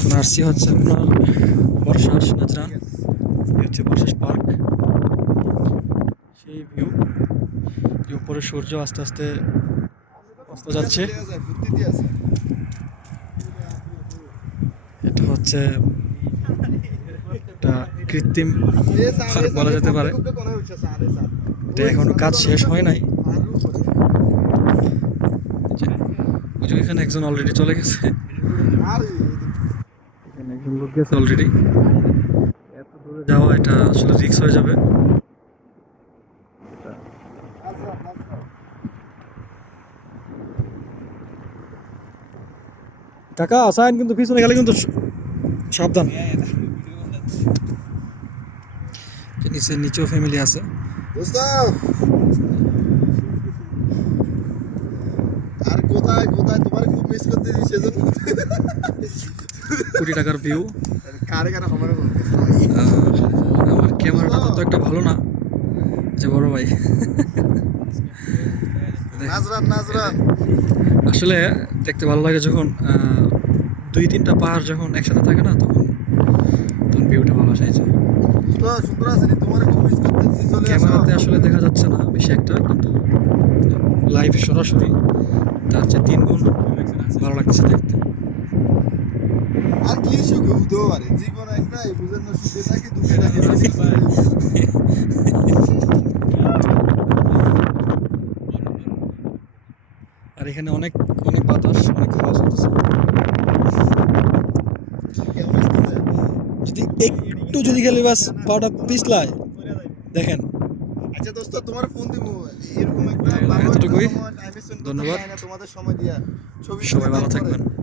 এখন আসছি হচ্ছে আপনার বর্ষাস নাজরান, এই হচ্ছে বর্ষাস পার্ক। সেই ভিউ, যে উপরে সূর্য আস্তে আস্তে অস্ত যাচ্ছে। এটা হচ্ছে একটা কৃত্রিম পার্ক বলা যেতে পারে। এটা এখনো কাজ শেষ হয় নাই। ওই যে এখানে একজন অলরেডি চলে গেছে, এখানে একজন লোক গেছে অলরেডি। এত দূরে যাওয়া এটা আসলে রিস্ক হয়ে যাবে। কাকা সাইন কিন্তু পিছনে গেলে কিন্তু সাবধান। নিচে নিচেও ফ্যামিলি আছে। আর কোথায় কোথায় তোমার খুব মিস করতেছি সেজন্য কোটি টাকার ভিউ। কারে কারে আমার আমার ক্যামেরাটা তত একটা ভালো না, যে বড় ভাই। নাজরান নাজরান আসলে দেখতে ভালো লাগে যখন দুই তিনটা পাহাড় যখন একসাথে থাকে না, তখন তখন ভিউটা ভালো আসে। যে তো সুন্দর আছে নি, তোমার খুব মিস করতেছি, চলে আসো। ক্যামেরাতে আসলে দেখা যাচ্ছে না বেশি একটা, কিন্তু লাইভ সরাসরি তার চেয়ে 3 গুণ ভালো লাগতেছে দেখতে। আর কি সুখ হতেও পারে জীবন একটাই, বুঝেন না, সুখে থাকি দুঃখে থাকি। আর এখানে অনেক অনেক বাতাস, অনেক হাওয়া চলতেছে। যদি একটু যদি খালি বাস পাটা পিছলায় দেখেন। আচ্ছা দোস্ত, তোমার ফোন দিব এরকম একটা ভালো একটা এতটুকুই। সময় টাইমে স্পেন্ড করতে ধন্যবাদ। চাই না, তোমাদের সময় দিয়া ছবি সবাই ভালো থাকবেন।